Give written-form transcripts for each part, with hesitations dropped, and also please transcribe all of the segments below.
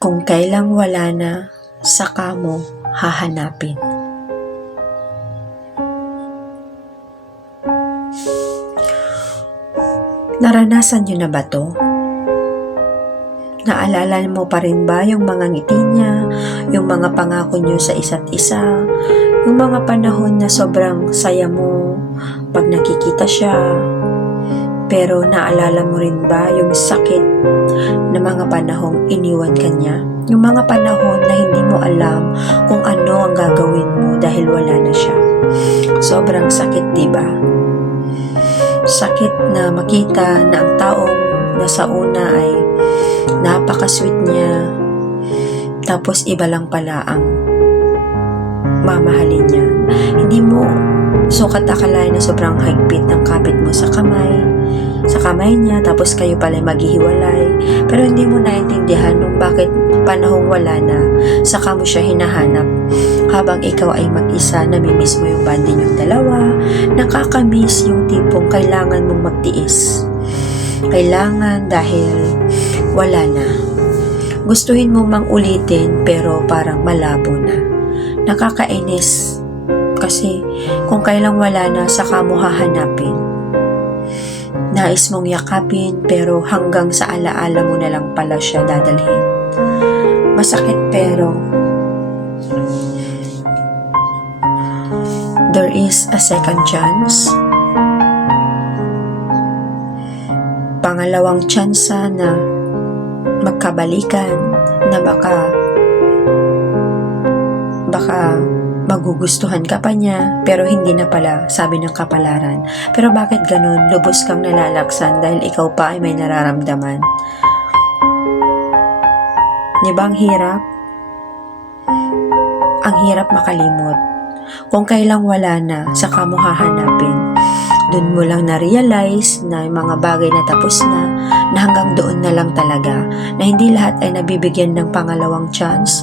Kung kailang wala na, saka mo hahanapin. Naranasan niyo na ba to? Naalala mo pa rin ba yung mga ngiti niya, yung mga pangako niyo sa isa't isa, yung mga panahon na sobrang saya mo pag nakikita siya? Pero naalala mo rin ba yung sakit na mga panahong iniwan ka niya? Yung mga panahon na hindi mo alam kung ano ang gagawin mo dahil wala na siya. Sobrang sakit, diba? Sakit na makita na ang taong nasa una ay napaka-sweet niya, tapos iba lang pala ang mamahalin niya. Hindi mo sukat akalain na sobrang higpit ng kapit mo sa kamay niya, tapos kayo pala maghihiwalay. Pero hindi mo naintindihan nung bakit panahong wala na, saka mo siya hinahanap. Habang ikaw ay mag-isa, namimiss mo yung bonding yung dalawa, nakakamiss yung tipong kailangan mong magtiis. Kailangan dahil wala na. Gustuhin mo mang ulitin pero parang malabo na. Nakakainis kasi kung kailang wala na, saka mo hahanapin. Nais mong yakapin pero hanggang sa alaala mo na lang pala siya dadalhin. Masakit pero there is a second chance. Pangalawang tsansa na magkabalikan, na baka magugustuhan ka pa niya pero hindi na pala, sabi ng kapalaran. Pero bakit ganun? Lubos kang nalalaksan dahil ikaw pa ay may nararamdaman. Di ba ang hirap? Ang hirap makalimot. Kung kailang wala na, saka mo hahanapin. Doon mo lang na-realize na yung mga bagay na tapos na hanggang doon na lang talaga, na hindi lahat ay nabibigyan ng pangalawang chance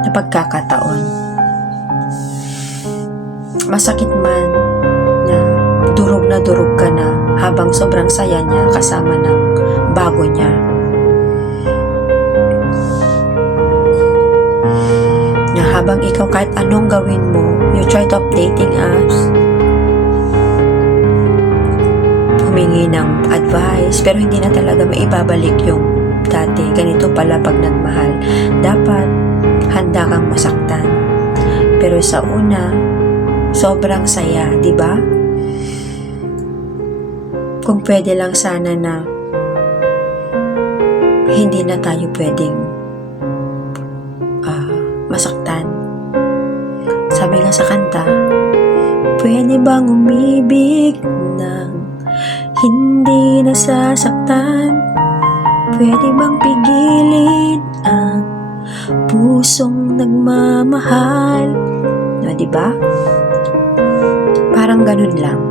na pagkakataon. Masakit man na durog ka na habang sobrang saya niya kasama ng bago niya. Na habang ikaw kahit anong gawin mo, you try to updating us, humingi ng advice, pero hindi na talaga maibabalik yung dati. Ganito pala pag nagmahal. Dapat handa kang masaktan. Pero sa una, sobrang saya, di ba? Kung pwede lang sana na hindi na tayo pwedeng masaktan. Sabi nga sa kanta, pwede bang umibig ng hindi nasasaktan? Pwede bang pigilin ang pusong nagmamahal? No, diba? Parang ganun lang.